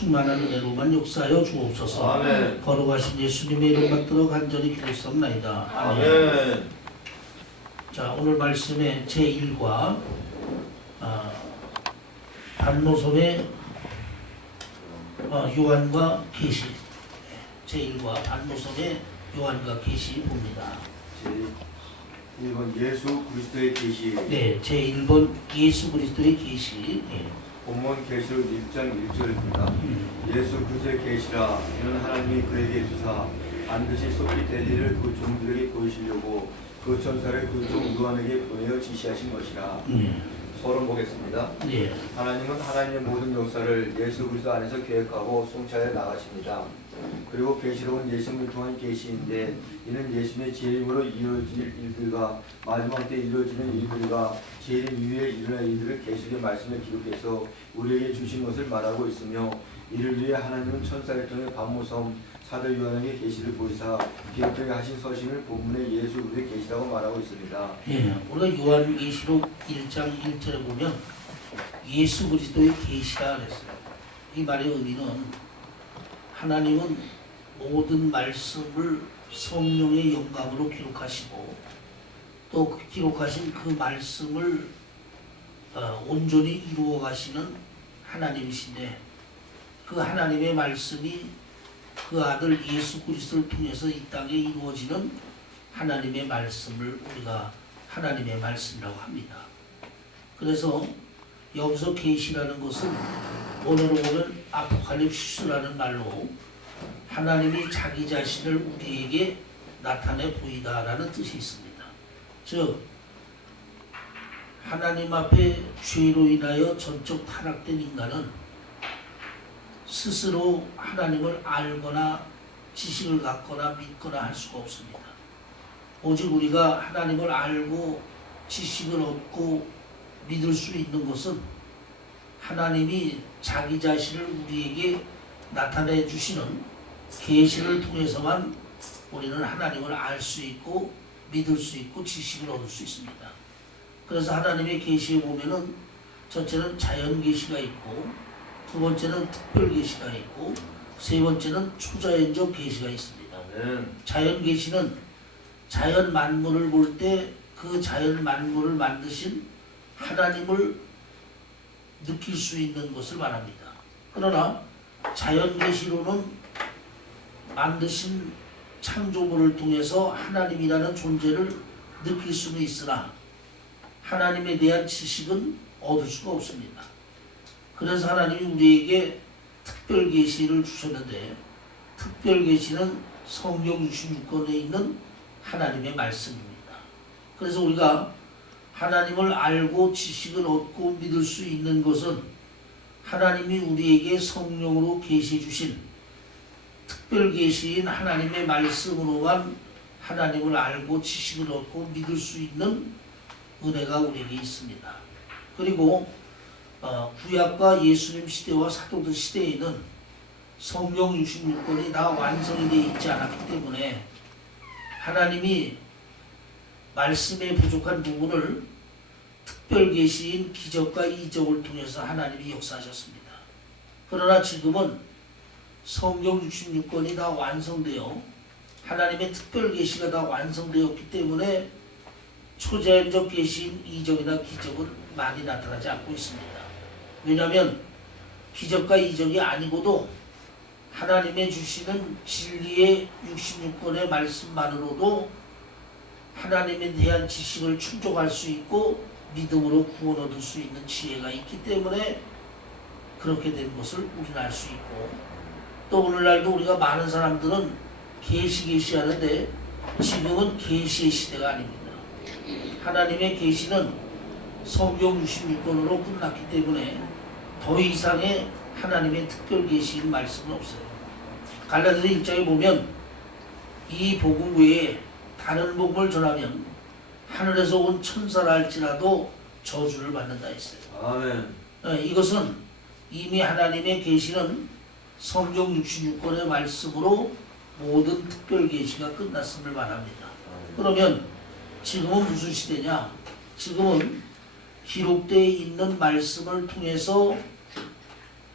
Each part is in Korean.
충만한 은혜로만 역사하여 주옵소서. 아멘. 거룩하신 예수님의 이름 받들어 간절히 기도했사옵나이다. 아멘. 아멘. 자, 오늘 말씀의 제1과 반모섬의 요한과 계시, 제1과 반모섬의 요한과 계시 봅니다. 제1번 예수 그리스도의 계시. 네, 제1번 예수 그리스도의 계시. 본문 계시록 1장 1절입니다. 예수 그리스도의 계시라. 이는 하나님이 그에게 주사 반드시 속히 될 일을 그 종들에게 보이시려고 그 천사를 그 종 요한에게 보내어 지시하신 것이라. 서론 보겠습니다. 네. 하나님은 하나님의 모든 역사를 예수 그리스도 안에서 계획하고 송차해 나가십니다. 그리고 계시록은 예수님을 통한 계시인데 이는 예수님의 재림으로 이루어질 일들과 마지막 때 이루어지는 일들과 재림 이후에 일어날 일들을 계시록의 말씀에 기록해서 우리에게 주신 것을 말하고 있으며 이를 위해 하나님은 천사를 통해 반모섬 사도 요한에게 계시를 보이사 기록되게 하신 서신을 본문에 예수 그리스도의 계시라고 말하고 있습니다. 예, 우리가 요한계시록 1장 1절에 보면 예수 그리스도의 계시라 그랬어요. 이 말의 의미는 하나님은 모든 말씀을 성령의 영감으로 기록하시고 또 그 기록하신 그 말씀을 온전히 이루어 가시는 하나님이신데 그 하나님의 말씀이 그 아들 예수 그리스도를 통해서 이 땅에 이루어지는 하나님의 말씀을 우리가 하나님의 말씀이라고 합니다. 그래서 여기서 계시라는 것은 오늘로 보면 아포칼립시스라는 말로 하나님이 자기 자신을 우리에게 나타내 보이다라는 뜻이 있습니다. 즉 하나님 앞에 죄로 인하여 전적 타락된 인간은 스스로 하나님을 알거나 지식을 갖거나 믿거나 할 수가 없습니다. 오직 우리가 하나님을 알고 지식을 얻고 믿을 수 있는 것은 하나님이 자기 자신을 우리에게 나타내 주시는 계시를 통해서만 우리는 하나님을 알 수 있고 믿을 수 있고 지식을 얻을 수 있습니다. 그래서 하나님의 계시에 보면은 첫째는 자연 계시가 있고 두 번째는 특별 계시가 있고 세 번째는 초자연적 계시가 있습니다. 자연 계시는 자연 만물을 볼 때 그 자연 만물을 만드신 하나님을 느낄 수 있는 것을 말합니다. 그러나 자연 계시로는 만드신 창조물을 통해서 하나님이라는 존재를 느낄 수는 있으나 하나님에 대한 지식은 얻을 수가 없습니다. 그래서 하나님이 우리에게 특별 계시를 주셨는데 특별 계시는 성경 66권에 있는 하나님의 말씀입니다. 그래서 우리가 하나님을 알고 지식을 얻고 믿을 수 있는 것은 하나님이 우리에게 성령으로 계시해 주신 특별 계시인 하나님의 말씀으로만 하나님을 알고 지식을 얻고 믿을 수 있는 은혜가 우리에게 있습니다. 그리고 구약과 예수님 시대와 사도들 시대에는 성경 66권이 다 완성이 되어 있지 않았기 때문에 하나님이 말씀에 부족한 부분을 특별 계시인 기적과 이적을 통해서 하나님이 역사하셨습니다. 그러나 지금은 성경 66권이 다 완성되어 하나님의 특별 계시가 다 완성되었기 때문에 초자연적 계시인 이적이나 기적은 많이 나타나지 않고 있습니다. 왜냐하면 기적과 이적이 아니고도 하나님의 주시는 진리의 66권의 말씀만으로도 하나님에 대한 지식을 충족할 수 있고 믿음으로 구원 얻을 수 있는 지혜가 있기 때문에 그렇게 된 것을 우리는 알 수 있고 또 오늘날도 우리가 많은 사람들은 계시하는데 지금은 계시의 시대가 아닙니다. 하나님의 계시는 성경 66권으로 끝났기 때문에 더 이상의 하나님의 특별 계시인 말씀은 없어요. 갈라디아 1장에 보면 이 복음 외에 다른 복음을 전하면 하늘에서 온 천사라 할지라도 저주를 받는다 했어요. 아멘. 이것은 이미 하나님의 계시는 성경 66권의 말씀으로 모든 특별 계시가 끝났음을 말합니다. 그러면 지금은 무슨 시대냐? 지금은 기록되어 있는 말씀을 통해서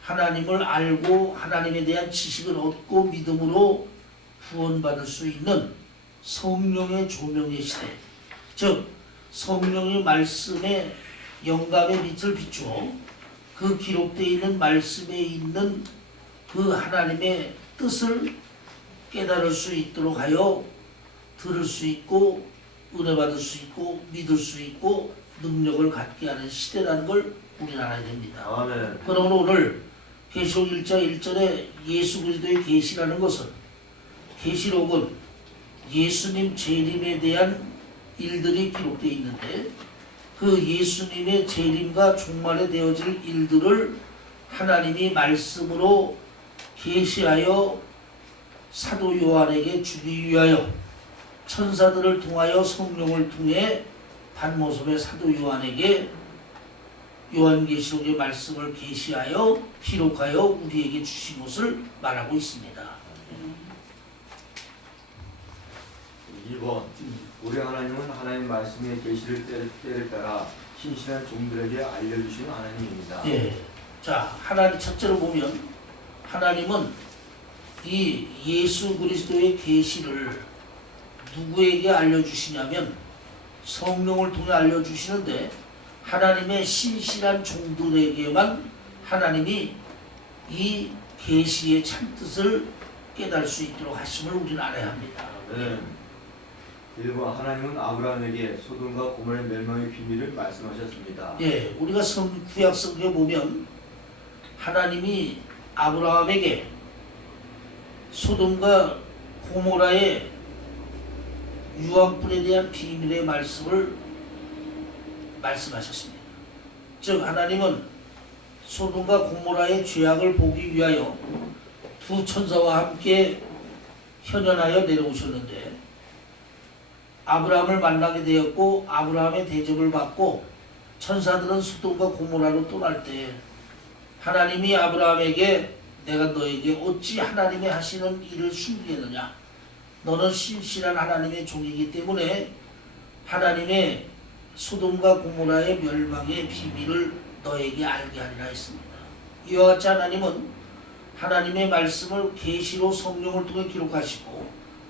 하나님을 알고 하나님에 대한 지식을 얻고 믿음으로 구원받을 수 있는 성령의 조명의 시대, 즉 성령의 말씀에 영감의 빛을 비추어 그 기록되어 있는 말씀에 있는 그 하나님의 뜻을 깨달을 수 있도록 하여 들을 수 있고 은혜 받을 수 있고 믿을 수 있고 능력을 갖게 하는 시대라는 걸 우리는 알아야 됩니다. 아멘. 그러므로 오늘 계시록 1장 1절에 예수 그리스도의 계시라는 것은, 계시록은 예수님 재림에 대한 일들이 기록되어 있는데 그 예수님의 재림과 종말에 되어질 일들을 하나님이 말씀으로 계시하여 사도 요한에게 주기 위하여 천사들을 통하여 성령을 통해 반모섬의 사도 요한에게 요한계시록의 말씀을 계시하여 기록하여 우리에게 주신 것을 말하고 있습니다. 2번, 우리 하나님은 하나님 말씀의 계시를 때를 따라 신실한 종들에게 알려주시는 하나님입니다. 예. 자, 하나님 첫째로 보면 하나님은 이 예수 그리스도의 계시를 누구에게 알려주시냐면 성령을 통해 알려주시는데 하나님의 신실한 종들에게만 하나님이 이 계시의 참뜻을 깨달을 수 있도록 하심을 우리는 알아야 합니다. 네. 1번, 하나님은 아브라함에게 소돔과 고모라의 멸망의 비밀을 말씀하셨습니다. 예, 우리가 구약 성경에 보면 하나님이 아브라함에게 소돔과 고모라의 유황불에 대한 비밀의 말씀을 말씀하셨습니다. 즉 하나님은 소돔과 고모라의 죄악을 보기 위하여 두 천사와 함께 현현하여 내려오셨는데 아브라함을 만나게 되었고 아브라함의 대접을 받고 천사들은 소돔과 고모라로 떠날 때 하나님이 아브라함에게 내가 너에게 어찌 하나님의 하시는 일을 숨기겠느냐, 너는 신실한 하나님의 종이기 때문에 하나님의 소돔과 고모라의 멸망의 비밀을 너에게 알게 하리라 했습니다. 이와 같이 하나님은 하나님의 말씀을 계시로 성령을 통해 기록하시고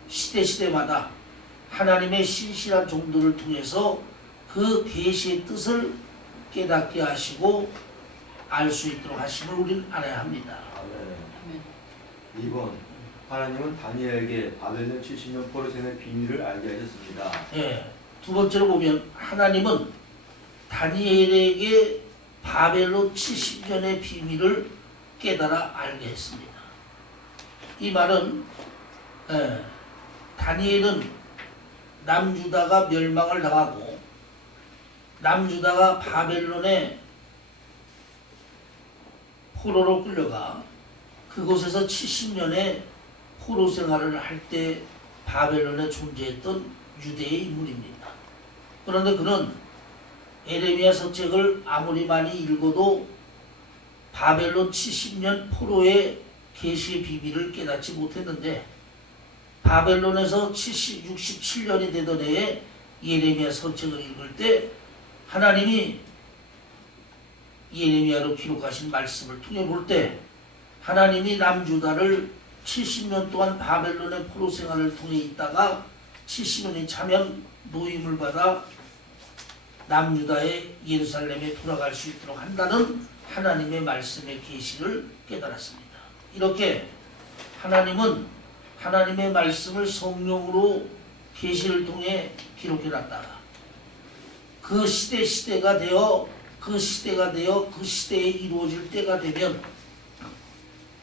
시대마다 하나님의 신실한 종들을 통해서 그 계시의 뜻을 깨닫게 하시고 알 수 있도록 하심을 우리는 알아야 합니다. 아멘. 2번, 하나님은 다니엘에게 바벨론 70년 포로생의 비밀을 알게 하셨습니다. 예. 두 번째로 보면 하나님은 다니엘에게 바벨론 70년의 비밀을 깨달아 알게 했습니다. 이 말은 다니엘은 남유다가 멸망을 당하고 남유다가 바벨론의 포로로 끌려가 그곳에서 70년의 포로 생활을 할 때 바벨론에 존재했던 유대의 인물입니다. 그런데 그는 에레미야 서책을 아무리 많이 읽어도 바벨론 70년 포로의 계시의 비밀을 깨닫지 못했는데 바벨론에서 67년이 되던 해에 예레미야 서책을 읽을 때 하나님이 예레미야로 기록하신 말씀을 통해 볼 때 하나님이 남유다를 70년 동안 바벨론의 포로 생활을 통해 있다가 70년이 차면 노임을 받아 남유다의 예루살렘에 돌아갈 수 있도록 한다는 하나님의 말씀의 계시를 깨달았습니다. 이렇게 하나님은 하나님의 말씀을 성령으로 계시를 통해 기록해놨다가 그 시대가 되어 그 시대에 이루어질 때가 되면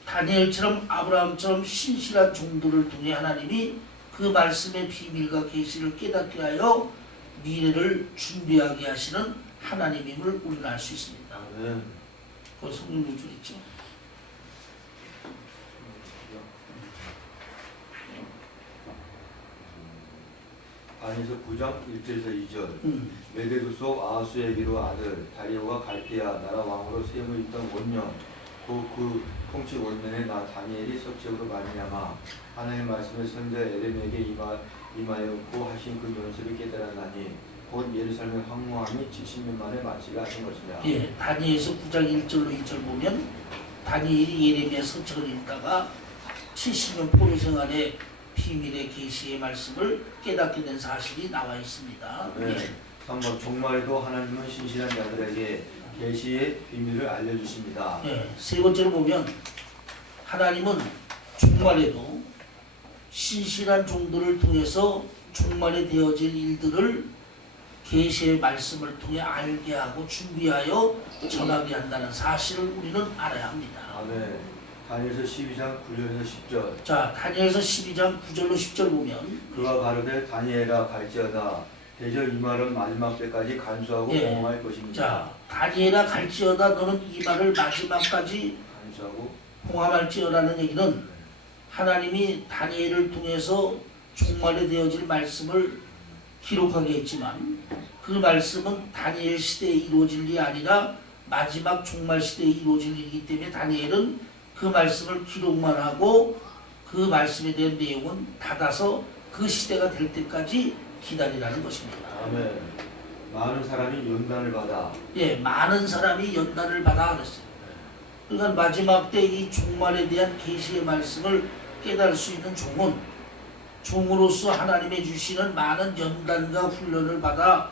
다니엘처럼 아브라함처럼 신실한 종들을 통해 하나님이 그 말씀의 비밀과 계시를 깨닫게 하여 미래를 준비하게 하시는 하나님임을 우리는 알 수 있습니다. 그 성령 줄 있죠? 다니엘서 9장 1절에서 2절. 메데두속 아하수에게로 아들 다리오가 갈대아 나라 왕으로 세움을 입던 원년 그 통치 원년에 나 다니엘이 서책으로 말미암아 하나님의 말씀을 선자 에레미야에게 임하였고 하신 그 연설을 깨달았나니 곧 예루살렘의 황무함이 70년 만에 마치게 하신 것이냐. 예, 다니엘서 9장 1절로 2절 보면 다니엘이 예레미야 서책을 읽다가 70년 포로 생활의 비밀의 계시의 말씀을 깨닫게 된 사실이 나와 있습니다. 네. 예. 3번 종말에도 하나님은 신실한 자들에게 계시의 비밀을 알려주십니다. 예. 세 번째로 보면 하나님은 종말에도 신실한 종들을 통해서 종말에 되어질 일들을 계시의 말씀을 통해 알게 하고 준비하여 전하게 한다는 사실을 우리는 알아야 합니다. 아멘. 다니엘서 12장 9절에서 10절. 자, 다니엘서 12장 9절로 10절 보면 그가 가로되 다니엘아 갈지어다 대저 이 말은 마지막 때까지 간수하고 예. 공허할 것입니다. 자, 다니엘아 갈지어다 너는 이 말을 마지막까지 간수하고 봉함할지어라는 얘기는 하나님이 다니엘을 통해서 종말에 되어질 말씀을 기록하게 했지만 그 말씀은 다니엘 시대에 이루어질 일이 아니라 마지막 종말 시대에 이루어질 일이기 때문에 다니엘은 그 말씀을 기록만 하고 그 말씀에 대한 내용은 닫아서 그 시대가 될 때까지 기다리라는 것입니다. 아멘. 많은 사람이 연단을 받아 예, 많은 사람이 연단을 받아 그랬어요. 그러니까 마지막 때 이 종말에 대한 계시의 말씀을 깨달을 수 있는 종은 종으로서 하나님의 주시는 많은 연단과 훈련을 받아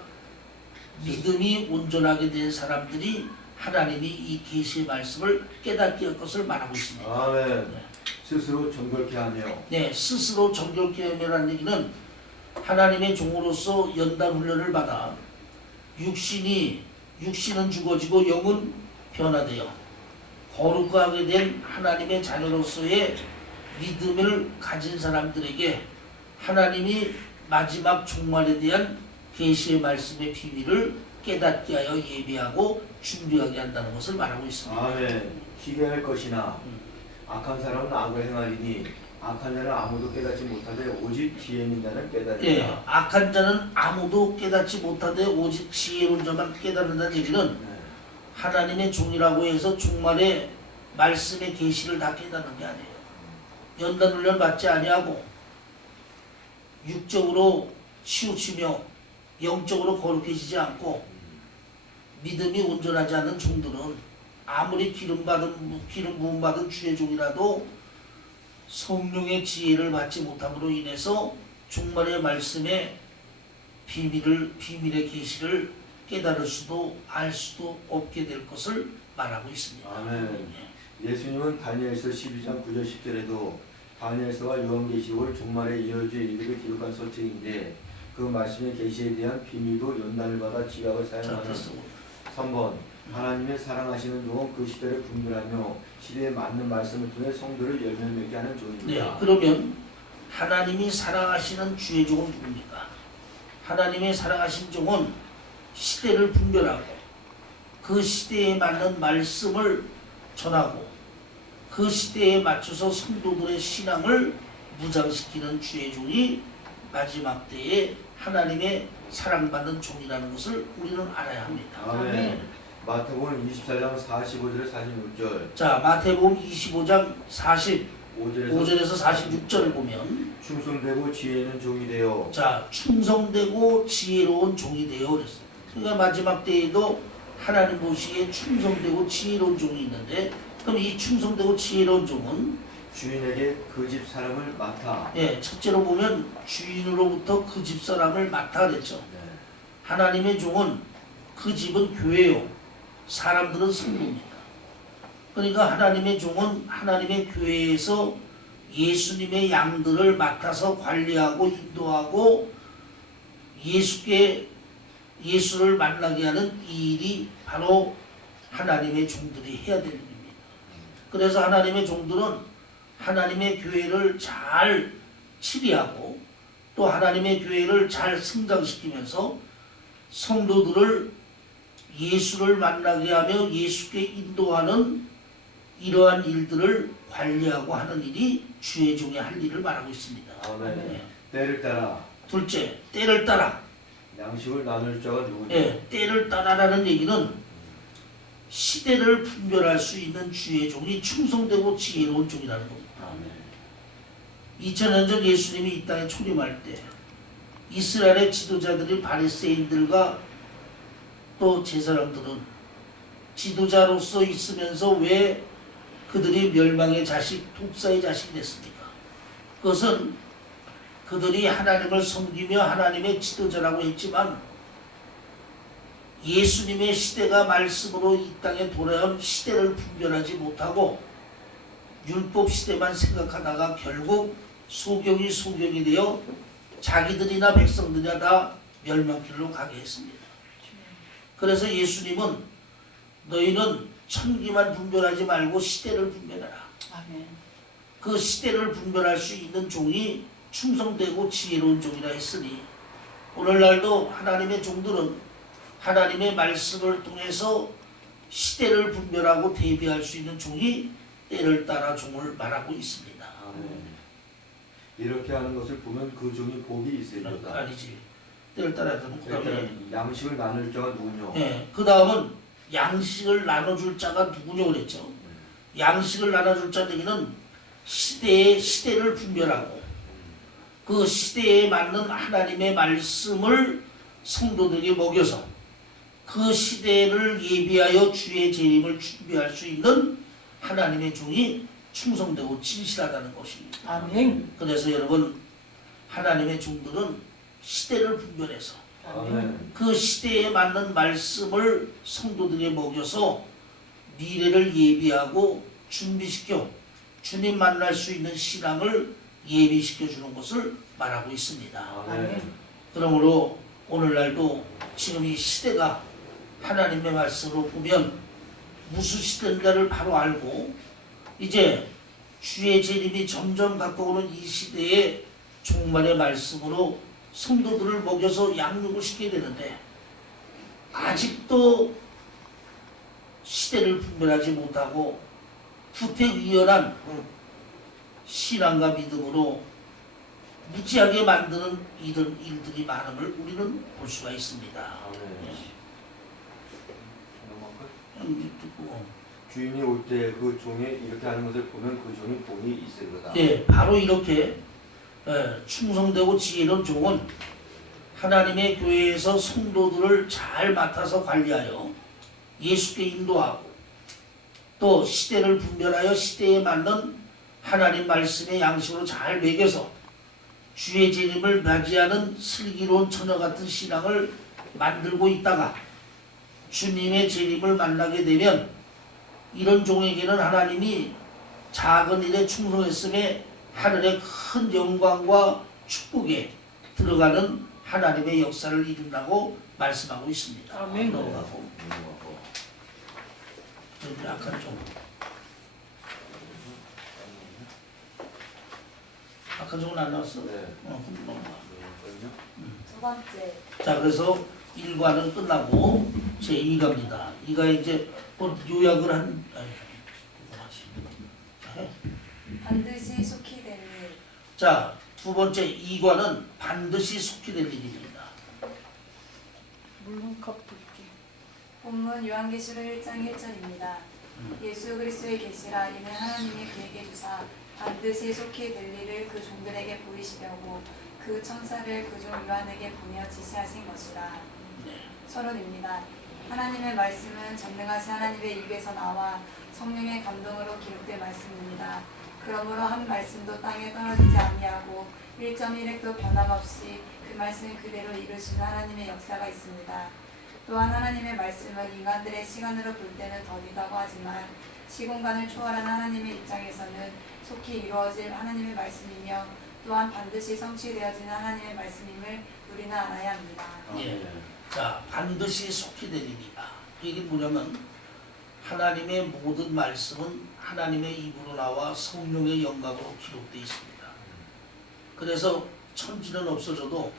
믿음이 온전하게 된 사람들이 하나님이 이 계시의 말씀을 깨닫게 할 것을 말하고 있습니다. 아멘. 스스로 정결케 하며 네, 스스로 정결케 하며라는 얘기는 하나님의 종으로서 연단 훈련을 받아 육신은 죽어지고 영은 변화되어 거룩하게 된 하나님의 자녀로서의 믿음을 가진 사람들에게 하나님이 마지막 종말에 대한 계시의 말씀의 비밀을 깨닫게 하여 예비하고 준비하게 한다는 것을 말하고 있습니다. 아멘. 희귀할 것이나 악한 사람은 악을 행하리니 악한 자는 아무도 깨닫지 못하되 오직 지혜 있는 자는 깨달으리라. 예, 악한 자는 아무도 깨닫지 못하되 오직 지혜로운 자만 깨달는다는 얘기는 하나님의 종이라고 해서 종말에 말씀의 계시를 다 깨닫는 게 아니에요. 연단 훈련 받지 아니하고 육적으로 치우치며 영적으로 거룩해지지 않고 믿음이 온전하지 않은 종들은 아무리 기름 부음 받은 주의 종이라도 성령의 지혜를 받지 못함으로 인해서 종말의 말씀의 비밀의 계시를 깨달을 수도 알 수도 없게 될 것을 말하고 있습니다. 아멘. 예수님은 다니엘서 12장 9절 10절에도 다니엘서와 요한계시록을 종말에 이어질 일들을 기록한 서책인데 그 말씀의 계시에 대한 비밀도 연단을 받아 지각을 사용하는 3번 하나님의 사랑하시는 종은 그 시대를 분별하며 시대에 맞는 말씀을 통해 성도를 열매맺게 하는 종입니다. 네, 그러면 하나님이 사랑하시는 주의 종은 누굽니까? 하나님의 사랑하신 종은 시대를 분별하고 그 시대에 맞는 말씀을 전하고 그 시대에 맞춰서 성도들의 신앙을 무장시키는 주의 종이 마지막 때에 하나님의 사랑받는 종이라는 것을 우리는 알아야 합니다. 아멘. 마태복음 24장 45절에 46절. 자, 마태복음 25장 45절에서 46절을 보면 충성되고 지혜 있는 종이 되어 자, 충성되고 지혜로운 종이 되어 그랬어요. 그러니까 마지막 때에도 하나님 보시기에 충성되고 지혜로운 종이 있는데 그럼 이 충성되고 지혜로운 종은 주인에게 그 집 사람을 맡아. 예, 첫째로 보면 주인으로부터 그 집 사람을 맡아 그랬죠. 네. 하나님의 종은 그 집은 교회요. 사람들은 성도입니다. 그러니까 하나님의 종은 하나님의 교회에서 예수님의 양들을 맡아서 관리하고 인도하고 예수를 만나게 하는 이 일이 바로 하나님의 종들이 해야 될 일입니다. 그래서 하나님의 종들은 하나님의 교회를 잘 치리하고 또 하나님의 교회를 잘 성장시키면서 성도들을 예수를 만나게 하며 예수께 인도하는 이러한 일들을 관리하고 하는 일이 주의 종의 할 일을 말하고 있습니다. 아멘. 네. 때를 따라 둘째, 때를 따라. 양식을 나눌 자가 누구냐? 예, 때를 따라라는 얘기는 시대를 분별할 수 있는 주의 종이 충성되고 지혜로운 종이라는 겁니다. 아멘. 2000년 전 예수님이 이 땅에 초림할 때 이스라엘의 지도자들인 바리새인들과 또 제사장들은 지도자로서 있으면서 왜 그들이 멸망의 자식, 독사의 자식이 됐습니까? 그것은 그들이 하나님을 섬기며 하나님의 지도자라고 했지만 예수님의 시대가 말씀으로 이 땅에 돌아온 시대를 분별하지 못하고 율법 시대만 생각하다가 결국 소경이 되어 자기들이나 백성들이나 다 멸망길로 가게 했습니다. 그래서 예수님은 너희는 천기만 분별하지 말고 시대를 분별하라. 아멘. 그 시대를 분별할 수 있는 종이 충성되고 지혜로운 종이라 했으니 오늘날도 하나님의 종들은 하나님의 말씀을 통해서 시대를 분별하고 대비할 수 있는 종이 때를 따라 종을 말하고 있습니다. 아멘. 이렇게 하는 것을 보면 그 종이 복이 있으리로다. 아니지. 때를 따라서 그다음에 양식을 나눌 자가 누구뇨? 그 다음은 양식을 나눠줄 자가 누구냐고 그랬죠. 양식을 나눠줄 자는 얘기는 시대를 분별하고 그 시대에 맞는 하나님의 말씀을 성도들에게 먹여서 그 시대를 예비하여 주의 재림을 준비할 수 있는 하나님의 종이 충성되고 진실하다는 것입니다. 아멘. 그래서 여러분 하나님의 종들은 시대를 분별해서 아멘. 그 시대에 맞는 말씀을 성도들에게 먹여서 미래를 예비하고 준비시켜 주님 만날 수 있는 신앙을 예비시켜 주는 것을 말하고 있습니다. 아멘. 그러므로 오늘날도 지금 이 시대가 하나님의 말씀으로 보면 무슨 시대인가를 바로 알고 이제 주의 재림이 점점 가까우는 이 시대에 종말의 말씀으로 성도들을 먹여서 양육을 시켜야 되는데 아직도 시대를 분별하지 못하고 후퇴위연한 신앙과 믿음으로 무지하게 만드는 이런 일들이 많음을 우리는 볼 수가 있습니다. 아멘. 듣고 주인이 올 때 그 종이 이렇게 하는 것을 보면 그 종이 복이 있으리로다. 바로 이렇게 충성되고 지혜로운 종은 하나님의 교회에서 성도들을 잘 맡아서 관리하여 예수께 인도하고 또 시대를 분별하여 시대에 맞는 하나님 말씀의 양식으로 잘 먹여서 주의 재림을 맞이하는 슬기로운 처녀 같은 신앙을 만들고 있다가 주님의 재림을 만나게 되면 이런 종에게는 하나님이 작은 일에 충성했음에 하늘의 큰 영광과 축복에 들어가는 하나님의 역사를 이룬다고 말씀하고 있습니다. 아멘. 넘어가고 약간 좀 아까 조금 안 나왔어? 네. 그럼 넘어가. 두 번째, 자, 그래서 1과는 끝나고 제 2과입니다. 2가 이제 뭐 요약을 한 반드시 속히 될 일. 자, 두 번째 2과는 반드시 속히 될 일입니다. 물론컵 볼게. 본문 요한계시록 1장 1절입니다. 예수 그리스도의 계시라 이는 하나님이 그에게 주사 반드시 속히 될 일을 그 종들에게 보이시려고 그 천사를 그 종 요한에게 보며 지시하신 것이라. 서론입니다. 하나님의 말씀은 전능하신 하나님의 입에서 나와 성령의 감동으로 기록된 말씀입니다. 그러므로 한 말씀도 땅에 떨어지지 아니하고 1.1획도 변함없이 그 말씀 그대로 이루시는 하나님의 역사가 있습니다. 또한 하나님의 말씀은 인간들의 시간으로 볼 때는 더디다고 하지만 시공간을 초월한 하나님의 입장에서는 속히 이루어질 하나님의 말씀이며 또한 반드시 성취되어지는 하나님의 말씀임을 우리는 알아야 합니다. 자, 반드시 속히 될 일이다. 이게 뭐냐면 하나님의 모든 말씀은 하나님의 입으로 나와 성령의 영광으로 기록되어 있습니다. 그래서 천지는 없어져도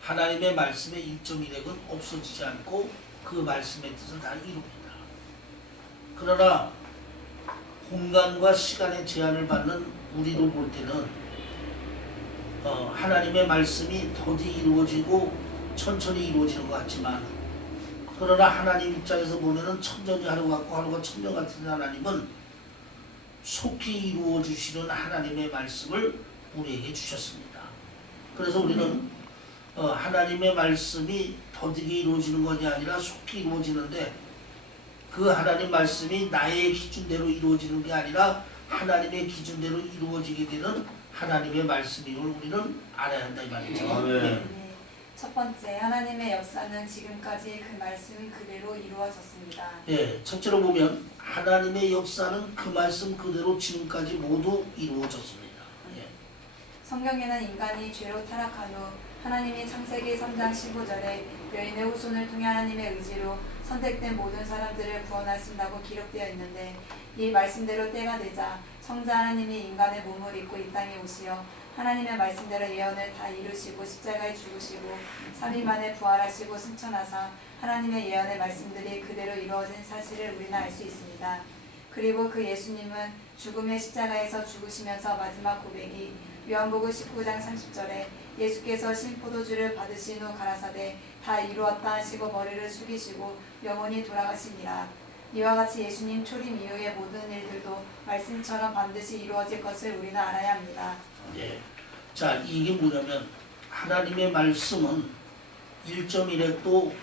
하나님의 말씀의 1.1핵은 없어지지 않고 그 말씀의 뜻을 다 이룹니다. 그러나 공간과 시간의 제한을 받는 우리로 볼 때는 하나님의 말씀이 더디 이루어지고 천천히 이루어지는 것 같지만 그러나 하나님 입장에서 보면은 천년이 하루 같고 하루가 천년 같은 하나님은 속히 이루어 주시는 하나님의 말씀을 우리에게 주셨습니다. 그래서 우리는 하나님의 말씀이 더디게 이루어지는 것이 아니라 속히 이루어지는데 그 하나님 말씀이 나의 기준대로 이루어지는 게 아니라 하나님의 기준대로 이루어지게 되는 하나님의 말씀임을 우리는 알아야 한다 이 말이죠. 아멘. 네. 첫 번째, 하나님의 역사는 지금까지 그 말씀 그대로 이루어졌습니다. 예, 첫째로 보면 하나님의 역사는 그 말씀 그대로 지금까지 모두 이루어졌습니다. 예. 성경에는 인간이 죄로 타락한 후 하나님이 창세기 3장 15절에 여인의 후손을 통해 하나님의 의지로 선택된 모든 사람들을 구원하신다고 기록되어 있는데, 이 말씀대로 때가 되자 성자 하나님이 인간의 몸을 입고 이 땅에 오시어 하나님의 말씀대로 예언을 다 이루시고 십자가에 죽으시고 3일 만에 부활하시고 승천하사 하나님의 예언의 말씀들이 그대로 이루어진 사실을 우리는 알 수 있습니다. 그리고 그 예수님은 죽음의 십자가에서 죽으시면서 마지막 고백이 요한복음 19장 30절에 예수께서 신포도주를 받으신 후 가라사대 다 이루었다 하시고 머리를 숙이시고 영원히 돌아가시니라. 이와 같이 예수님 초림 이후의 모든 일들도 말씀처럼 반드시 이루어질 것을 우리는 알아야 합니다. 예. 자, 이게 뭐냐면 하나님의 말씀은 1.1에 또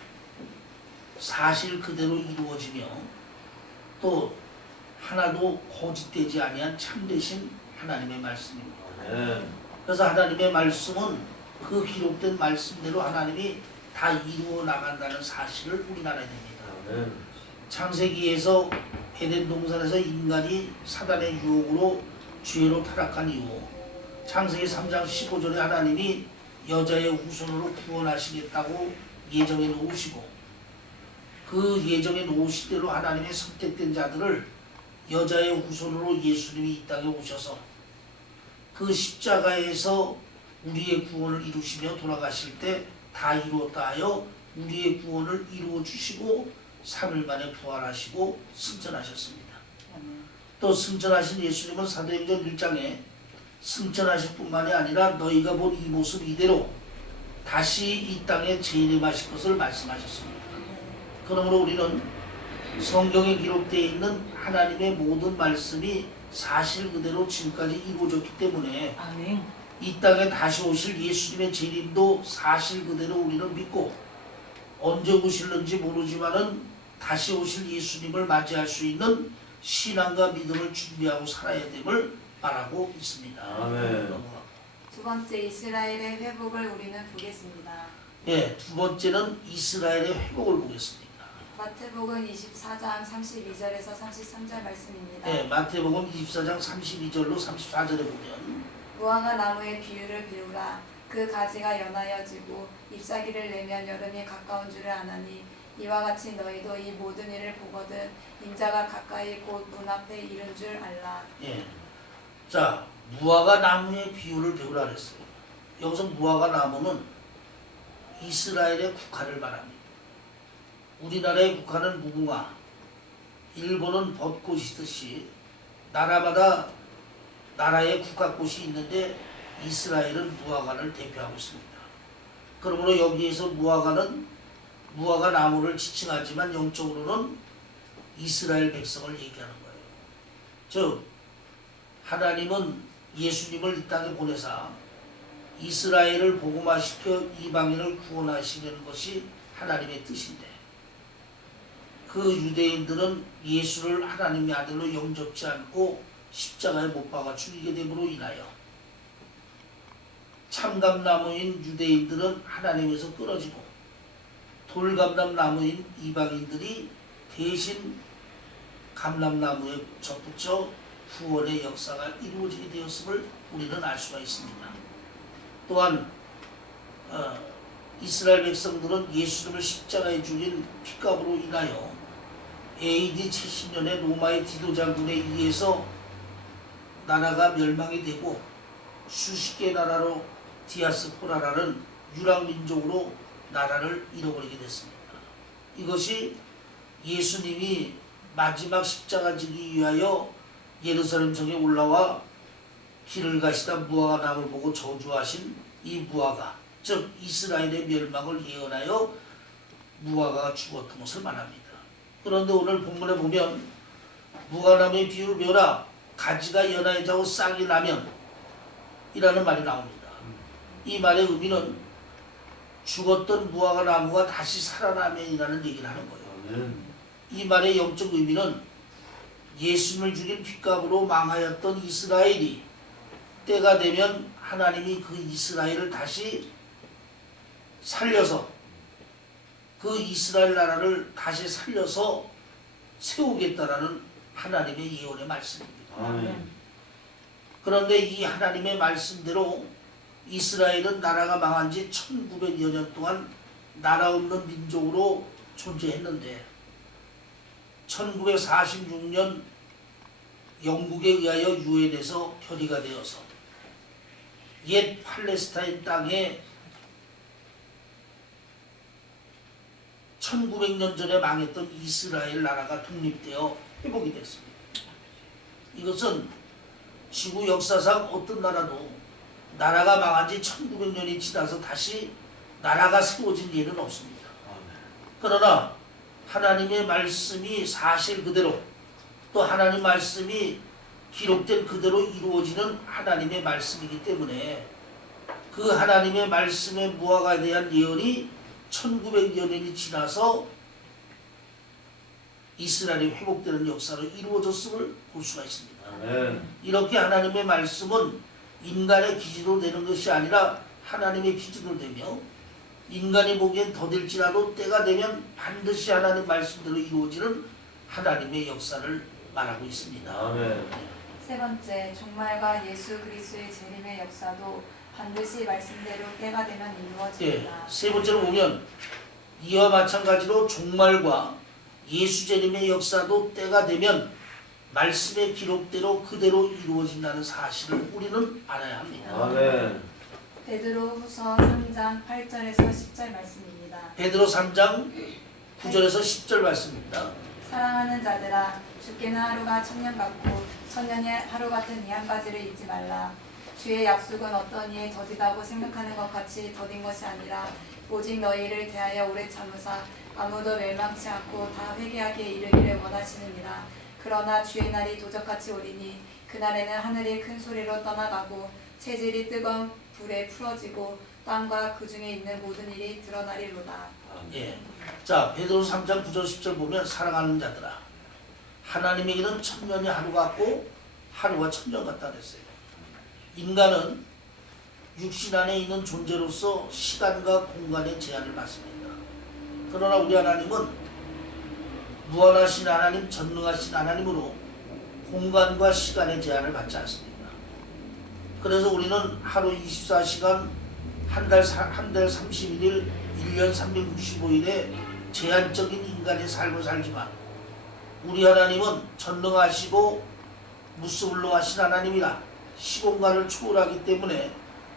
사실 그대로 이루어지며 또 하나도 거짓되지 아니한 참되신 하나님의 말씀입니다. 아멘. 그래서 하나님의 말씀은 그 기록된 말씀대로 하나님이 다 이루어 나간다는 사실을 우리는 알아야 됩니다. 아멘. 창세기에서 에덴 동산에서 인간이 사단의 유혹으로 죄로 타락한 이후 창세기 3장 15절에 하나님이 여자의 후손으로 구원하시겠다고 예정해 놓으시고 그 예정해 놓으신 대로 하나님의 선택된 자들을 여자의 후손으로 예수님이 이 땅에 오셔서 그 십자가에서 우리의 구원을 이루시며 돌아가실 때 다 이루었다 하여 우리의 구원을 이루어 주시고 3일 만에 부활하시고 승천하셨습니다. 또 승천하신 예수님은 사도행전 1장에 승천하실 뿐만이 아니라 너희가 본 이 모습 이대로 다시 이 땅에 재림하실 것을 말씀하셨습니다. 그러므로 우리는 성경에 기록되어 있는 하나님의 모든 말씀이 사실 그대로 지금까지 이루어졌기 때문에 아멘. 이 땅에 다시 오실 예수님의 재림도 사실 그대로 우리는 믿고 언제 오실는지 모르지만은 다시 오실 예수님을 맞이할 수 있는 신앙과 믿음을 준비하고 살아야 됨을 말하고 있습니다. 아멘. 두 번째, 이스라엘의 회복을 우리는 보겠습니다. 예, 두 번째는 이스라엘의 회복을 보겠습니다. 마태복음 24장 32절에서 33절 말씀입니다. 예, 마태복음 24장 32절로 34절에 보면 무화과 나무의 비유를 배우라. 그 가지가 연하여지고 잎사귀를 내면 여름이 가까운 줄을 아나니 이와 같이 너희도 이 모든 일을 보거든 인자가 가까이 곧 문 앞에 이른 줄 알라. 예, 자 무화과 나무의 비유를 배우라 그랬어요. 여기서 무화과 나무는 이스라엘의 국화를 말합니다. 우리나라의 국화는 무궁화, 일본은 벚꽃이듯이 나라마다 나라의 국화꽃이 있는데 이스라엘은 무화과를 대표하고 있습니다. 그러므로 여기에서 무화과는 무화과 나무를 지칭하지만 영적으로는 이스라엘 백성을 얘기하는 거예요. 즉 하나님은 예수님을 이 땅에 보내사 이스라엘을 복음화시켜 이방인을 구원하시는 것이 하나님의 뜻인데 그 유대인들은 예수를 하나님의 아들로 영접지 않고 십자가에 못 박아 죽이게 됨으로 인하여 참감나무인 유대인들은 하나님에서 끊어지고 돌감람나무인 이방인들이 대신 감람나무에 접붙여 구원의 역사가 이루어지게 되었음을 우리는 알 수가 있습니다. 또한 이스라엘 백성들은 예수님을 십자가에 죽인 핏값으로 인하여 AD 70년에 로마의 디도 장군에 의해서 나라가 멸망이 되고 수십 개의 나라로 디아스포라라는 유랑민족으로 나라를 잃어버리게 됐습니다. 이것이 예수님이 마지막 십자가 지기 위하여 예루살렘 성에 올라와 길을 가시다 무화과 나무를 보고 저주하신 이 무화과, 즉 이스라엘의 멸망을 예언하여 무화과가 죽었던 것을 말합니다. 그런데 오늘 본문에 보면 무화과나무의 비유를 배우라. 가지가 연하여지고 싹이 나면 이라는 말이 나옵니다. 이 말의 의미는 죽었던 무화과 나무가 다시 살아나면이라는 얘기를 하는 거예요. 아멘. 이 말의 영적 의미는 예수님을 죽인 핏값으로 망하였던 이스라엘이 때가 되면 하나님이 그 이스라엘을 다시 살려서 그 이스라엘 나라를 다시 살려서 세우겠다라는 하나님의 예언의 말씀입니다. 아멘. 그런데 이 하나님의 말씀대로 이스라엘은 나라가 망한 지 1900여 년 동안 나라 없는 민족으로 존재했는데 1946년 영국에 의하여 유엔에서 결의가 되어서 옛 팔레스타인 땅에 1900년 전에 망했던 이스라엘 나라가 독립되어 회복이 됐습니다. 이것은 지구 역사상 어떤 나라도 나라가 망한 지 1900년이 지나서 다시 나라가 세워진 일은 없습니다. 그러나 하나님의 말씀이 사실 그대로 또 하나님 말씀이 기록된 그대로 이루어지는 하나님의 말씀이기 때문에 그 하나님의 말씀의 무화과에 대한 예언이 1900여 년이 지나서 이스라엘이 회복되는 역사로 이루어졌음을 볼 수가 있습니다. 아멘. 이렇게 하나님의 말씀은 인간의 기준으로 되는 것이 아니라 하나님의 기준으로 되며 인간이 보기엔 더딜지라도 때가 되면 반드시 하나님 말씀대로 이루어지는 하나님의 역사를 말하고 있습니다. 아멘. 세 번째, 종말과 예수 그리스도의 재림의 역사도 반드시 말씀대로 때가 되면 이루어집니다. 세 번째로 보면 이와 마찬가지로 종말과 예수 재림의 역사도 때가 되면 말씀의 기록대로 그대로 이루어진다는 사실을 우리는 알아야 합니다. 아멘. 베드로후서 3장 8절에서 10절 말씀입니다. 베드로 3장 9절에서 10절 말씀입니다. 사랑하는 자들아, 주께는 하루가 천년 같고 천년이 하루 같은 이 한 가지를 잊지 말라. 주의 약속은 어떤 이에 더디다고 생각하는 것 같이 더딘 것이 아니라 오직 너희를 대하여 오래 참으사 아무도 멸망치 않고 다 회개하게 이르기를 원하시느니라. 그러나 주의 날이 도적같이 오리니 그날에는 하늘이 큰 소리로 떠나가고 체질이 뜨거운 불에 풀어지고 땅과 그 중에 있는 모든 일이 드러나리로다. 예. 자, 베드로 3장 9절 10절 보면 사랑하는 자들아, 하나님에게는 천년이 하루 같고 하루가 천년 같다 그랬어요. 인간은 육신 안에 있는 존재로서 시간과 공간의 제한을 받습니다. 그러나 우리 하나님은 무한하신 하나님, 전능하신 하나님으로 공간과 시간의 제한을 받지 않습니다. 그래서 우리는 하루 24시간, 한 달 31일, 1년 365일에 제한적인 인간의 삶을 살지만 우리 하나님은 전능하시고 무수불능하신 하나님이라 시공간을 초월하기 때문에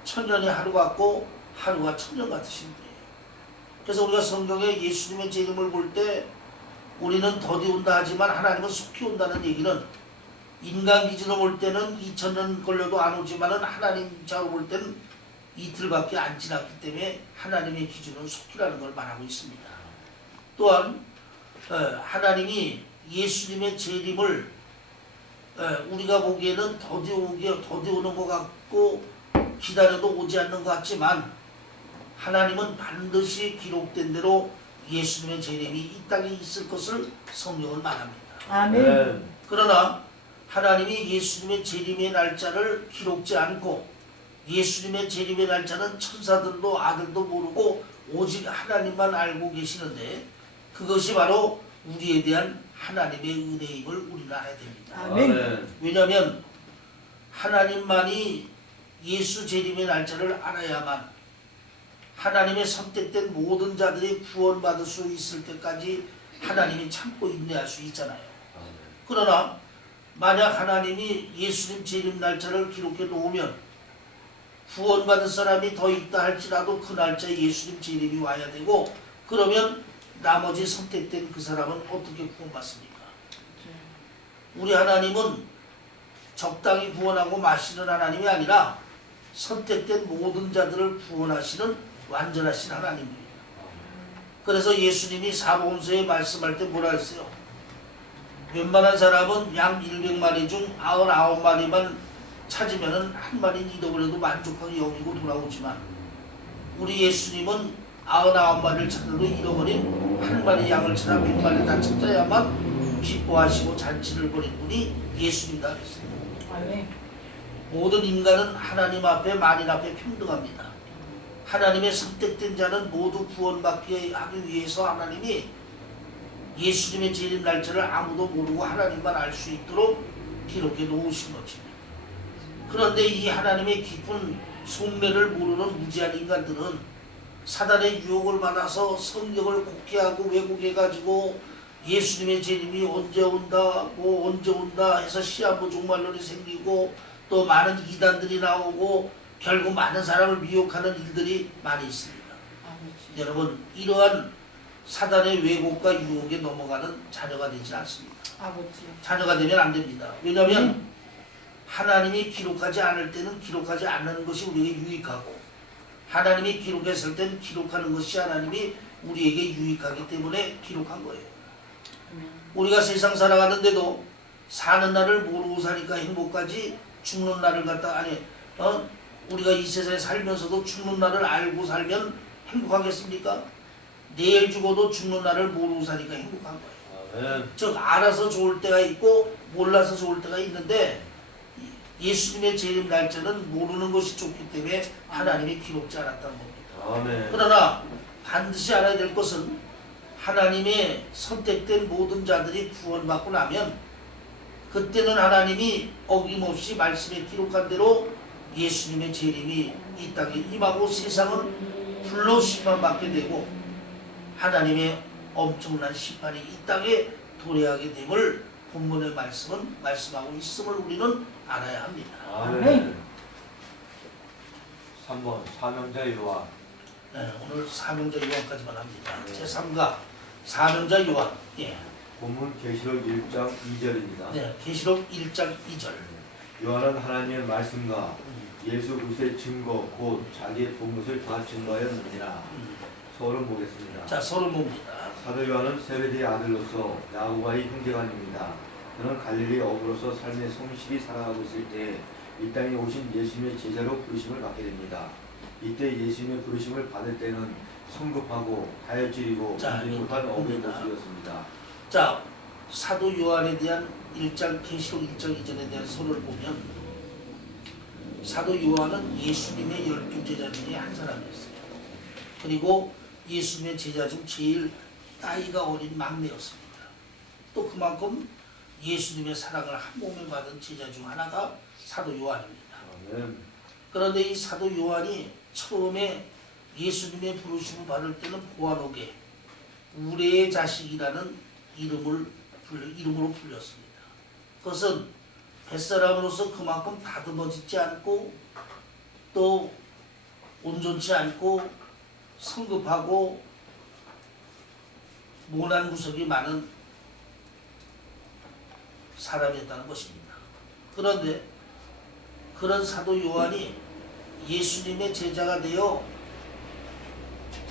천년이 하루 같고 하루가 천년 같으신 분이에요. 그래서 우리가 성경에 예수님의 재림을 볼 때 우리는 더디 온다 하지만 하나님은 속히 온다는 얘기는 인간 기준으로 볼 때는 2000년 걸려도 안 오지만은 하나님 자로 볼 때는 이틀밖에 안 지났기 때문에 하나님의 기준은 속히라는 걸 말하고 있습니다. 또한 하나님이 예수님의 재림을 우리가 보기에는 더디 오는 것 같고 기다려도 오지 않는 것 같지만 하나님은 반드시 기록된 대로 예수님의 재림이 이 땅에 있을 것을 성경은 말합니다. 아멘. 그러나 하나님이 예수님의 재림의 날짜를 기록지 않고 예수님의 재림의 날짜는 천사들도 아들도 모르고 오직 하나님만 알고 계시는데 그것이 바로 우리에 대한 하나님의 은혜임을 우리는 알아야 됩니다. 아멘. 왜냐하면 하나님만이 예수 재림의 날짜를 알아야만 하나님의 선택된 모든 자들이 구원받을 수 있을 때까지 하나님이 참고 인내할 수 있잖아요. 그러나 만약 하나님이 예수님 재림 날짜를 기록해 놓으면 구원받을 사람이 더 있다 할지라도 그 날짜에 예수님 재림이 와야 되고 그러면 나머지 선택된 그 사람은 어떻게 구원받습니까? 우리 하나님은 적당히 구원하고 마시는 하나님이 아니라 선택된 모든 자들을 구원하시는 완전하신 하나님입니다. 그래서 예수님이 사복음서에 말씀할 때 뭐라 했어요? 웬만한 사람은 양 100마리 중 99마리만 찾으면 한 마리는 잃어버려도 만족하게 여기고 돌아오지만 우리 예수님은 99마리를 찾아도 잃어버린 한 마리 양을 찾아 100마리를 다 찾아야만 기뻐하시고 잔치를 벌인 분이 예수님이다 그랬어요. 아멘. 모든 인간은 하나님 앞에 만인 앞에 평등합니다. 하나님의 선택된 자는 모두 구원받게 하기 위해서 하나님이 예수님의 재림 날짜를 아무도 모르고 하나님만 알 수 있도록 기록해 놓으신 것입니다. 그런데 이 하나님의 깊은 속내를 모르는 무지한 인간들은 사단의 유혹을 받아서 성경을 곡해하고 왜곡해가지고 예수님의 재림이 언제 온다 뭐 언제 온다 해서 시한부 종말론이 생기고 또 많은 이단들이 나오고 결국 많은 사람을 미혹하는 일들이 많이 있습니다. 아버지. 여러분 이러한 사단의 왜곡과 유혹에 넘어가는 자녀가 되지 않습니다. 아버지. 자녀가 되면 안 됩니다. 왜냐하면 하나님이 기록하지 않을 때는 기록하지 않는 것이 우리에게 유익하고 하나님이 기록했을 때는 기록하는 것이 하나님이 우리에게 유익하기 때문에 기록한 거예요. 아멘. 우리가 세상 살아가는데도 사는 날을 모르고 사니까 행복하지 죽는 날을 갖다 우리가 이 세상에 살면서도 죽는 날을 알고 살면 행복하겠습니까? 내일 죽어도 죽는 날을 모르고 사니까 행복한 거예요. 아멘. 즉 알아서 좋을 때가 있고 몰라서 좋을 때가 있는데 예수님의 재림 날짜는 모르는 것이 좋기 때문에 하나님이 기록지 않았다는 겁니다. 아멘. 그러나 반드시 알아야 될 것은 하나님의 선택된 모든 자들이 구원받고 나면 그때는 하나님이 어김없이 말씀에 기록한 대로 예수님의 재림이 이 땅에 임하고 세상은 불로 심판받게 되고 하나님의 엄청난 심판이 이 땅에 도래하게 됨을 본문의 말씀은 말씀하고 있음을 우리는 알아야 합니다. 아멘. 3번 사명자 요한. 네, 오늘 사명자 요한까지만 합니다. 제3가 사명자 요한. 예. 본문 계시록 1장 2절입니다. 네, 계시록 1장 2절. 요한은 하나님의 말씀과 예수 그리스도의 증거 곧 자기의 본것을 다 증거하였느니라. 서론 보겠습니다. 자, 서로 봅니다. 사도 요한은 세베대의 아들로서 야고보의 형제간입니다. 그는 갈릴리 어부로서 삶의 성실히 살아가고 있을 때 이 땅에 오신 예수님의 제자로 부르심을 받게 됩니다. 이때 예수님의 부르심을 받을 때는 성급하고 다혈질이고 자, 인지 못한 어부의 봅니다. 모습이었습니다. 자, 사도 요한에 대한 1장 계시록 1장 이전에 대한 서론을 보면 사도 요한은 예수님의 12제자 중에 한 사람이었어요. 그리고 예수님의 제자 중 제일 나이가 어린 막내였습니다. 또 그만큼 예수님의 사랑을 한 몸에 받은 제자 중 하나가 사도 요한입니다. 아멘. 그런데 이 사도 요한이 처음에 예수님의 부르심을 받을 때는 보아노게 우레의 자식이라는 이름으로 불렸습니다. 그것은 뱃사람으로서 그만큼 다듬어지지 않고 또 온전치 않고 성급하고 모난 구석이 많은 사람이었다는 것입니다. 그런데 그런 사도 요한이 예수님의 제자가 되어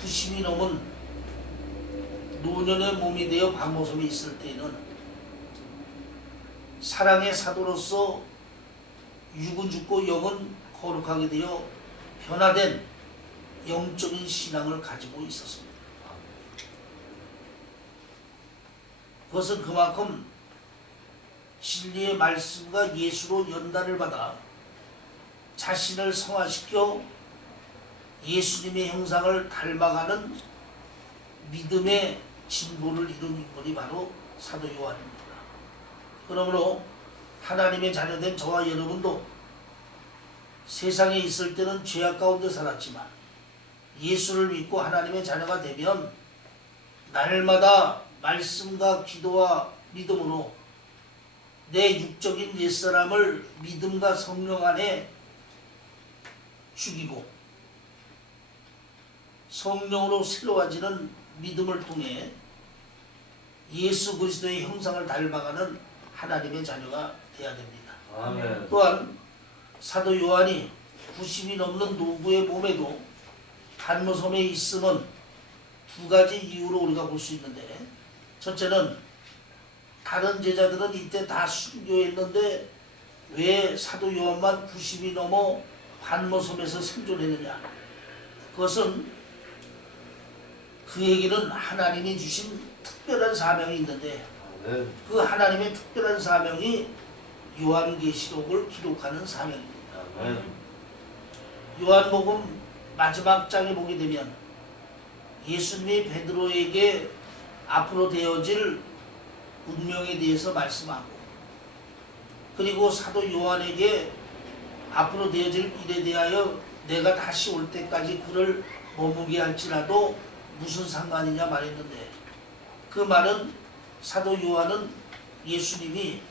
90이 넘은 노년의 몸이 되어 박모섬에 있을 때에는 사랑의 사도로서 육은 죽고 영은 거룩하게 되어 변화된 영적인 신앙을 가지고 있었습니다. 그것은 그만큼 진리의 말씀과 예수로 연단을 받아 자신을 성화시켜 예수님의 형상을 닮아가는 믿음의 진보를 이룬 인물이 바로 사도 요한입니다. 그러므로 하나님의 자녀된 저와 여러분도 세상에 있을 때는 죄악 가운데 살았지만 예수를 믿고 하나님의 자녀가 되면 날마다 말씀과 기도와 믿음으로 내 육적인 옛사람을 믿음과 성령 안에 죽이고 성령으로 새로워지는 믿음을 통해 예수 그리스도의 형상을 닮아가는 하나님의 자녀가 되어야 됩니다. 아멘. 또한 사도 요한이 90이 넘는 노부의 몸에도 단모섬에 있음은 두 가지 이유로 우리가 볼 수 있는데, 첫째는 다른 제자들은 이때 다 순교했는데 왜 사도 요한만 90이 넘어 반모섬에서 생존했느냐? 그것은 그에게는 하나님이 주신 특별한 사명이 있는데 아멘. 그 하나님의 특별한 사명이 요한계시록을 기록하는 사명입니다. 아멘. 요한복음 마지막 장에 보게 되면 예수님이 베드로에게 앞으로 되어질 운명에 대해서 말씀하고 그리고 사도 요한에게 앞으로 되어질 일에 대하여 내가 다시 올 때까지 그를 머무게 할지라도 무슨 상관이냐 말했는데 그 말은 사도 요한은 예수님이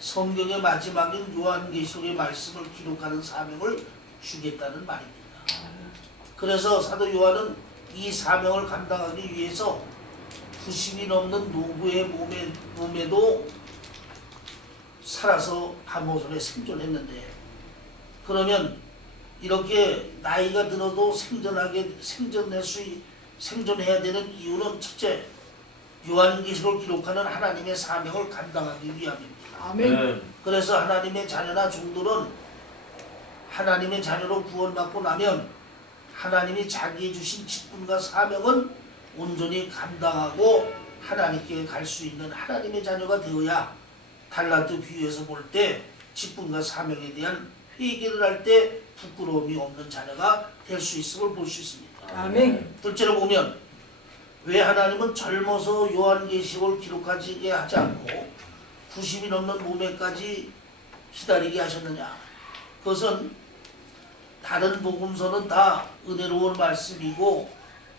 성경의 마지막인 요한계시록의 말씀을 기록하는 사명을 주겠다는 말입니다. 그래서 사도 요한은 이 사명을 감당하기 위해서 90이 넘는 노부의 몸에도 살아서 감호선에 생존했는데 그러면 이렇게 나이가 들어도 생존해야 되는 이유는 첫째 요한계시록을 기록하는 하나님의 사명을 감당하기 위함입니다. 아멘. 그래서 하나님의 자녀나 종들은 하나님의 자녀로 구원받고 나면 하나님이 자기에 주신 직분과 사명은 온전히 감당하고 하나님께 갈 수 있는 하나님의 자녀가 되어야 달란트 비유에서 볼 때 직분과 사명에 대한 회개를 할 때 부끄러움이 없는 자녀가 될 수 있음을 볼 수 있습니다. 아멘. 둘째로 보면 왜 하나님은 젊어서 요한계시록을 기록하게 하지 않고 90이 넘는 몸에까지 기다리게 하셨느냐? 그것은 다른 복음서는 다 은혜로운 말씀이고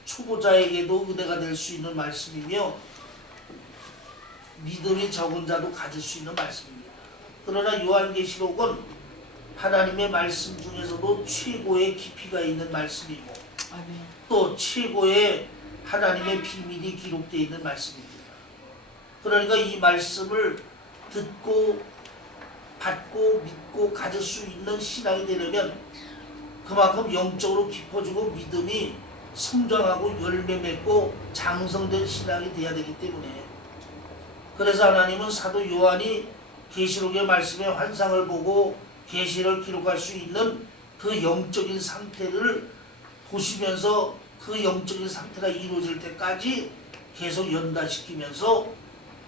초보자에게도 은혜가 될 수 있는 말씀이며 믿음이 적은 자도 가질 수 있는 말씀입니다. 그러나 요한계시록은 하나님의 말씀 중에서도 최고의 깊이가 있는 말씀이고 아멘. 또 최고의 하나님의 비밀이 기록되어 있는 말씀입니다. 그러니까 이 말씀을 듣고 받고 믿고 가질 수 있는 신앙이 되려면 그만큼 영적으로 깊어지고 믿음이 성장하고 열매 맺고 장성된 신앙이 돼야 되기 때문에 그래서 하나님은 사도 요한이 계시록의 말씀의 환상을 보고 계시를 기록할 수 있는 그 영적인 상태를 보시면서 그 영적인 상태가 이루어질 때까지 계속 연단시키면서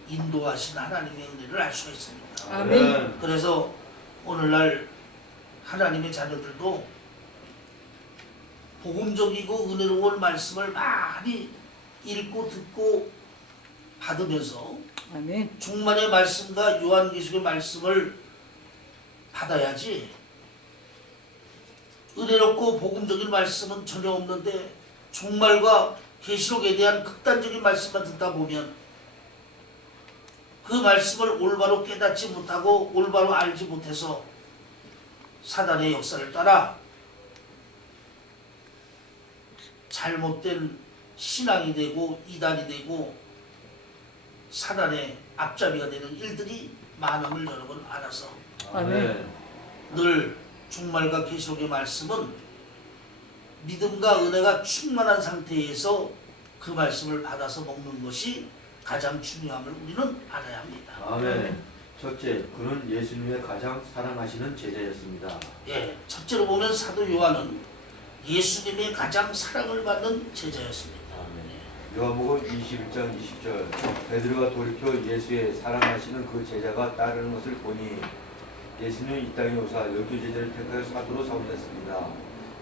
인도하신 하나님의 은혜를 알 수가 있습니다. 아멘. 그래서 오늘날 하나님의 자녀들도 복음적이고 은혜로운 말씀을 많이 읽고 듣고 받으면서 아멘. 종말의 말씀과 요한계시록의 말씀을 받아야지 은혜롭고 복음적인 말씀은 전혀 없는데 종말과 계시록에 대한 극단적인 말씀만 듣다 보면 그 말씀을 올바로 깨닫지 못하고 올바로 알지 못해서 사단의 역사를 따라 잘못된 신앙이 되고 이단이 되고 사단의 앞잡이가 되는 일들이 많음을 여러분 알아서 아멘. 늘 종말과 계시록의 말씀은 믿음과 은혜가 충만한 상태에서 그 말씀을 받아서 먹는 것이 가장 중요함을 우리는 알아야 합니다. 아멘. 첫째, 그는 예수님의 가장 사랑하시는 제자였습니다. 예, 첫째로 보면 사도 요한은 예수님의 가장 사랑을 받는 제자였습니다. 요한복음 21장 20절 베드로가 돌이켜 예수의 사랑하시는 그 제자가 따르는 것을 보니 예수는 이 땅에 오사 12제자를 택하여 사도로 삼으셨습니다.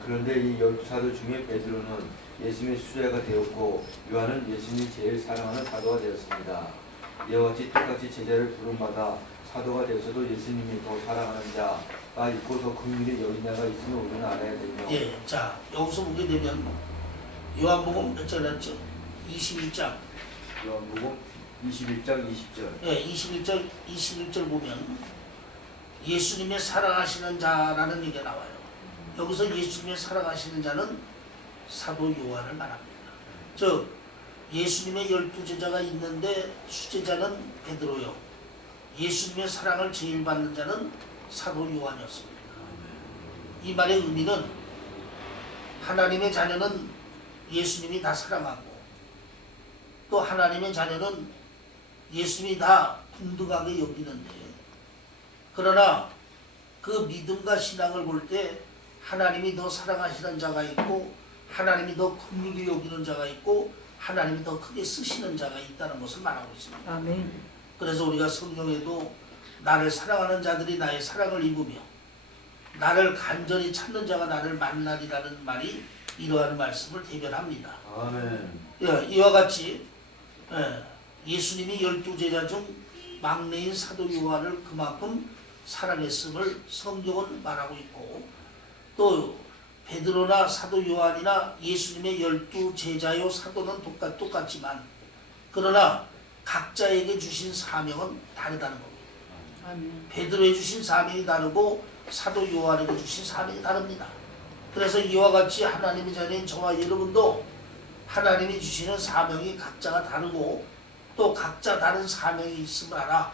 그런데 이 12사도 중에 베드로는 예수님의 수제자가 되었고 요한은 예수님이 제일 사랑하는 사도가 되었습니다. 이와 같이 똑같이 제자를 부름받아 사도가 되어서도 예수님이 더 사랑하는 자가 있고 더 긍휼히 여긴 자가 있음을 우리는 알아야 되며 예, 자 여기서 보게 되면 요한복음 몇 절 났죠? 21장. 요한복음 21장 20절 예, 21절 보면 예수님의 사랑하시는 자라는 얘기가 나와요. 여기서 예수님의 사랑하시는 자는 사도 요한을 말합니다. 즉 예수님의 12제자가 있는데 수제자는 베드로요. 예수님의 사랑을 제일 받는 자는 사도 요한이었습니다. 이 말의 의미는 하나님의 자녀는 예수님이 다 사랑하고 또 하나님의 자녀는 예수님이 다 동등하게 여기는데 그러나 그 믿음과 신앙을 볼 때 하나님이 더 사랑하시는 자가 있고 하나님이 더 긍휼히 여기는 자가 있고 하나님이 더 크게 쓰시는 자가 있다는 것을 말하고 있습니다. 아멘. 그래서 우리가 성경에도 나를 사랑하는 자들이 나의 사랑을 입으며 나를 간절히 찾는 자가 나를 만나리라는 말이 이러한 말씀을 대변합니다. 아멘. 예, 이와 같이 예수님이 12제자 중 막내인 사도 요한을 그만큼 사랑했음을 성경은 말하고 있고, 또 베드로나 사도 요한이나 예수님의 12제자요 사도는 똑같지만 그러나 각자에게 주신 사명은 다르다는 겁니다. 아멘. 베드로에 주신 사명이 다르고 사도 요한에게 주신 사명이 다릅니다. 그래서 이와 같이 하나님의 자녀인 저와 여러분도 하나님이 주시는 사명이 각자가 다르고 또 각자 다른 사명이 있음을 알아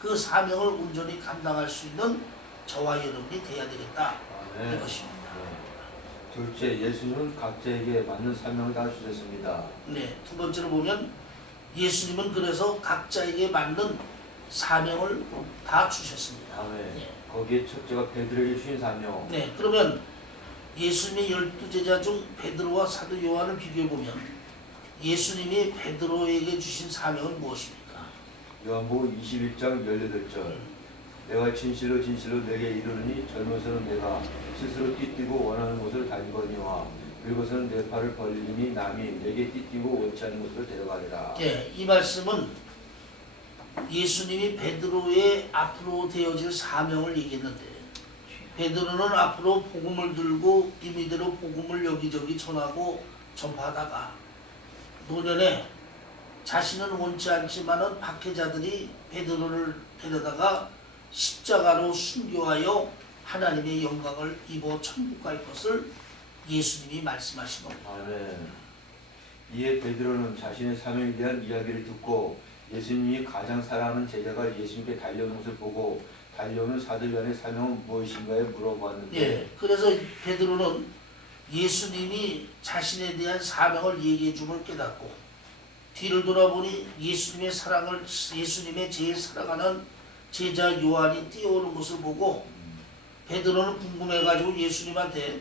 그 사명을 온전히 감당할 수 있는 저와 여러분이 되어야 되겠다 아멘. 이것입니다. 둘째, 예수님은 각자에게 맞는 사명을 다 주셨습니다. 네, 두 번째로 보면 예수님은 그래서 각자에게 맞는 사명을 다 주셨습니다. 아멘. 네. 거기에 첫째가 베드로에게 주신 사명. 네, 그러면 예수님의 12제자 중 베드로와 사도 요한을 비교해보면 예수님이 베드로에게 주신 사명은 무엇입니까? 요한복음 21장 18절. 내가 진실로 진실로 내게 이르노니 젊어서는 내가 스스로 띠뛰고 원하는 곳을 다니거니와 그리고서는 내 팔을 벌리니 남이 내게 띠뛰고 원치 않는 곳으로 데려가리라. 네, 이 말씀은 예수님이 베드로의 앞으로 되어질 사명을 얘기했는데 베드로는 앞으로 복음을 들고 임의대로 복음을 여기저기 전하고 전파하다가 노년에 자신은 원치 않지만은 박해자들이 베드로를 데려다가 십자가로 순교하여 하나님의 영광을 입어 천국 갈 것을 예수님이 말씀하신 겁니다. 아멘. 이에 베드로는 자신의 사명에 대한 이야기를 듣고 예수님이 가장 사랑하는 제자가 예수님께 달려오는 것을 보고 달려오는 사도 요한의 사명은 무엇인가에 물어보았는데 예, 그래서 베드로는 예수님이 자신에 대한 사명을 얘기해 줌을 깨닫고 뒤를 돌아보니 예수님의 제일 사랑하는 제자 요한이 뛰어오는 것을 보고 베드로는 궁금해가지고 예수님한테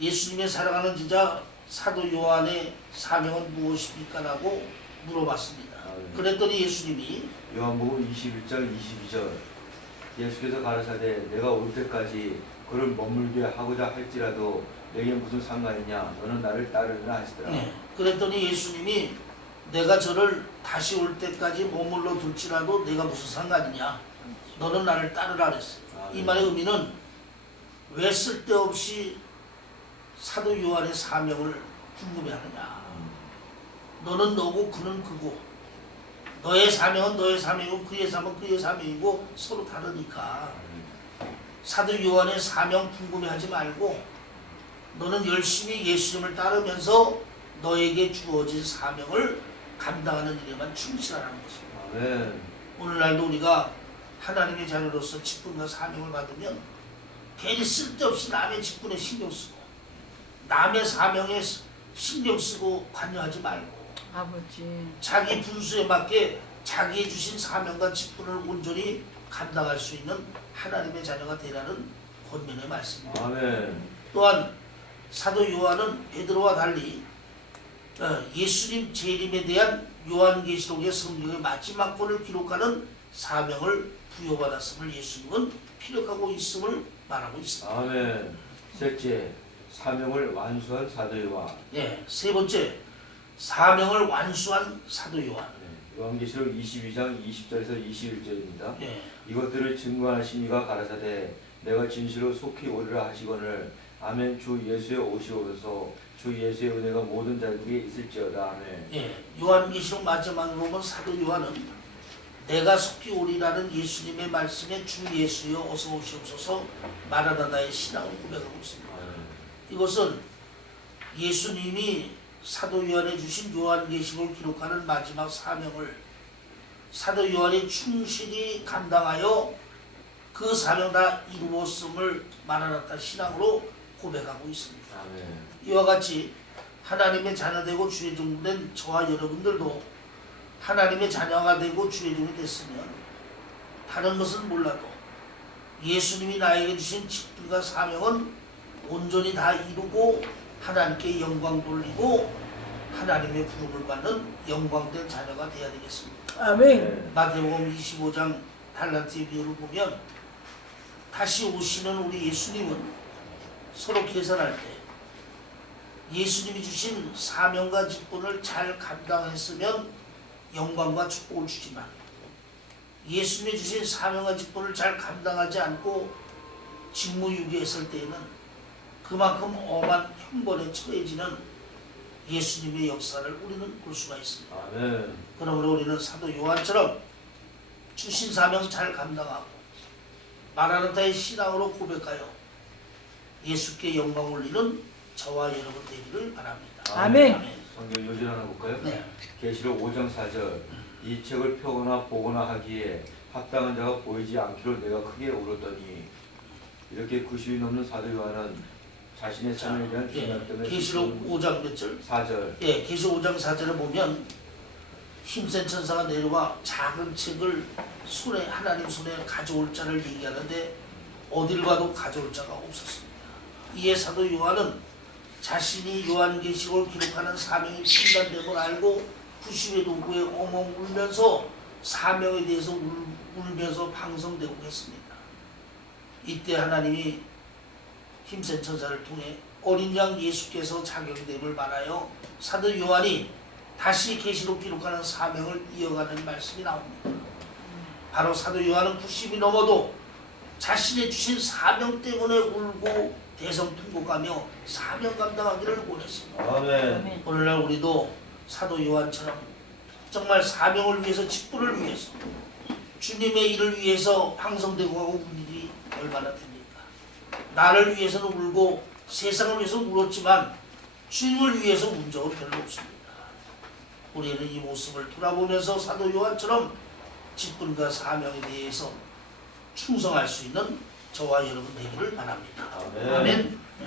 예수님의 사랑하는 제자 사도 요한의 사명은 무엇입니까? 라고 물어봤습니다. 그랬더니 예수님이 요한복음 21장 22절 예수께서 가라사대 내가 올 때까지 그를 머물게 하고자 할지라도 내게 무슨 상관이냐 너는 나를 따르느라 하시더라. 네, 그랬더니 예수님이 내가 저를 다시 올 때까지 머물러 둘지라도 내가 무슨 상관이냐 너는 나를 따르라 그랬어요. 이 말의 의미는 왜 쓸데없이 사도 요한의 사명을 궁금해하느냐. 너는 너고 그는 그고 너의 사명은 너의 사명이고 그의 사명은 그의 사명이고 서로 다르니까 사도 요한의 사명 궁금해하지 말고 너는 열심히 예수님을 따르면서 너에게 주어진 사명을 감당하는 일에만 충실하라는 것입니다. 아멘. 오늘날도 우리가 하나님의 자녀로서 직분과 사명을 받으면 괜히 쓸데없이 남의 직분에 신경 쓰고 남의 사명에 신경 쓰고 관여하지 말고 아버지. 자기 분수에 맞게 자기의 주신 사명과 직분을 온전히 감당할 수 있는 하나님의 자녀가 되라는 권면의 말씀입니다. 아멘. 또한 사도 요한은 베드로와 달리 예수님 재림에 대한 요한계시록의 성경의 마지막 권을 기록하는 사명을 부여받았음을 예수님은 피력하고 있음을 말하고 있습니다. 아멘. 셋째, 사명을 완수한 사도 요한. 네, 세 번째, 사명을 완수한 사도 요한. 요한계시록 22장 20절에서 21절입니다. 네, 이것들을 증거하신 이가 가라사대 내가 진실로 속히 오리라 하시거늘 아멘. 주 예수의 오시옵소서. 주 예수의 은혜가 모든 자들에게 있을지어다. 아멘. 네, 요한계시록 마지막으로 보면 사도 요한은 내가 속히 오리라는 예수님의 말씀에 주 예수여 어서 오시옵소서 말하다 나의 신앙을 고백하고 있습니다. 이것은 예수님이 사도 요한에 주신 요한계시록을 기록하는 마지막 사명을 사도 요한이 충실히 감당하여 그 사명 다 이루었음을 말하다 신앙으로 고백하고 있습니다. 아멘. 이와 같이 하나님의 자녀되고 주의 종된 저와 여러분들도 하나님의 자녀가 되고 주의 종이 됐으면 다른 것은 몰라도 예수님이 나에게 주신 직분과 사명은 온전히 다 이루고 하나님께 영광 돌리고 하나님의 부름을 받는 영광된 자녀가 되어야 되겠습니다. 아멘. 마태복음 25장 달란트의 비유를 보면 다시 오시는 우리 예수님은 서로 계산할 때 예수님이 주신 사명과 직분을 잘 감당했으면 영광과 축복을 주지만 예수님이 주신 사명과 직분을 잘 감당하지 않고 직무유기했을 때에는 그만큼 엄한 형벌에 처해지는 예수님의 역사를 우리는 볼 수가 있습니다. 아멘. 그러므로 우리는 사도 요한처럼 주신 사명 잘 감당하고 말하는 자의 신앙으로 고백하여 예수께 영광 올리는 저와 여러분 되기를 바랍니다. 아멘. 성경 요절 하나 볼까요? 네. 계시록 5장 4절 이 책을 펴거나 보거나 하기에 합당한 자가 보이지 않기로 내가 크게 울었더니 이렇게 90이 넘는 사도 요한은 자신의 삶에 대한 중요함 때문에 계시록 5장 몇 절? 4절 예, 계시록 5장 4절에 보면 힘센 천사가 내려와 작은 책을 손에 하나님 손에 가져올 자를 얘기하는데 어딜 가도 가져올 자가 없었습니다. 이에 사도 요한은 자신이 요한계시록을 기록하는 사명이 중단됨을 알고 90의 동부에 엉엉 울면서 사명에 대해서 울면서 방송되고 했습니다. 이때 하나님이 힘센 천사를 통해 어린 양 예수께서 자경됨을 말하여 사도 요한이 다시 계시록 기록하는 사명을 이어가는 말씀이 나옵니다. 바로 사도 요한은 90이 넘어도 자신의 주신 사명 때문에 울고 대성통곡하며 사명 감당하기를 원했습니다. 아멘. 아멘. 오늘날 우리도 사도 요한처럼 정말 사명을 위해서 직분을 위해서 주님의 일을 위해서 방송되고 하고 우는 일이 얼마나 됩니까? 나를 위해서는 울고 세상을 위해서 울었지만 주님을 위해서 운 적은 별로 없습니다. 우리는 이 모습을 돌아보면서 사도 요한처럼 직분과 사명에 대해서 충성할 수 있는 저와 여러분 되기를 바랍니다. 아멘. 아멘. 네.